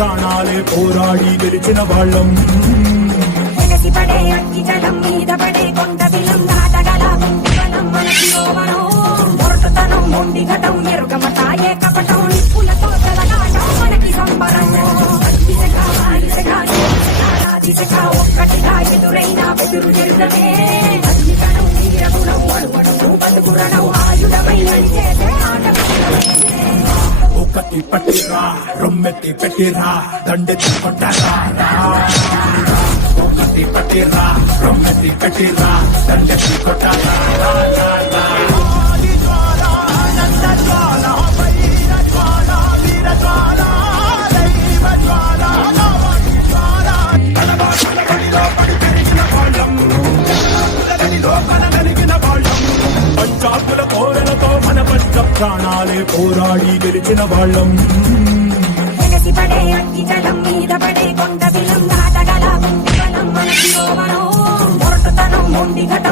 ప్రాణాలే పోరాడి గెలిచిన వాళ్ళం. పడే అగ్గి జలం మీద పడే కొండ బిలం దాటగల బలం మనకి రోవనం మొరటుతనం మొండి ఘటం ఎరుగమత ఏ కపటం నిప్పులతో తెలగాటం మనకి సంబరం దిశగా ఒక్కటిగా ఎదురైనా బెదురు జరుగమే అగ్నికణం నీరగుణం అడుగడుగు బతుకురణం ఆయుధమై నడిచేసే ఆట ఒకటి పట్టిరా రొమ్మెత్తి పెట్టిరా దండెత్తి కొట్టరా. ఒకటి పట్టిరా రొమ్మెత్తి పెట్టిరా దండెత్తి కొట్టరా. పంచాకుల కోరలతో మన పంచ ప్రాణాలే పోరాడి గెలిచిన వాళ్ళం. పడే అగ్గి జలం మీద పడే కొండ బిలం దాటగల బలం మనకి రోవనం మొరటుతనం మొండి ఘటం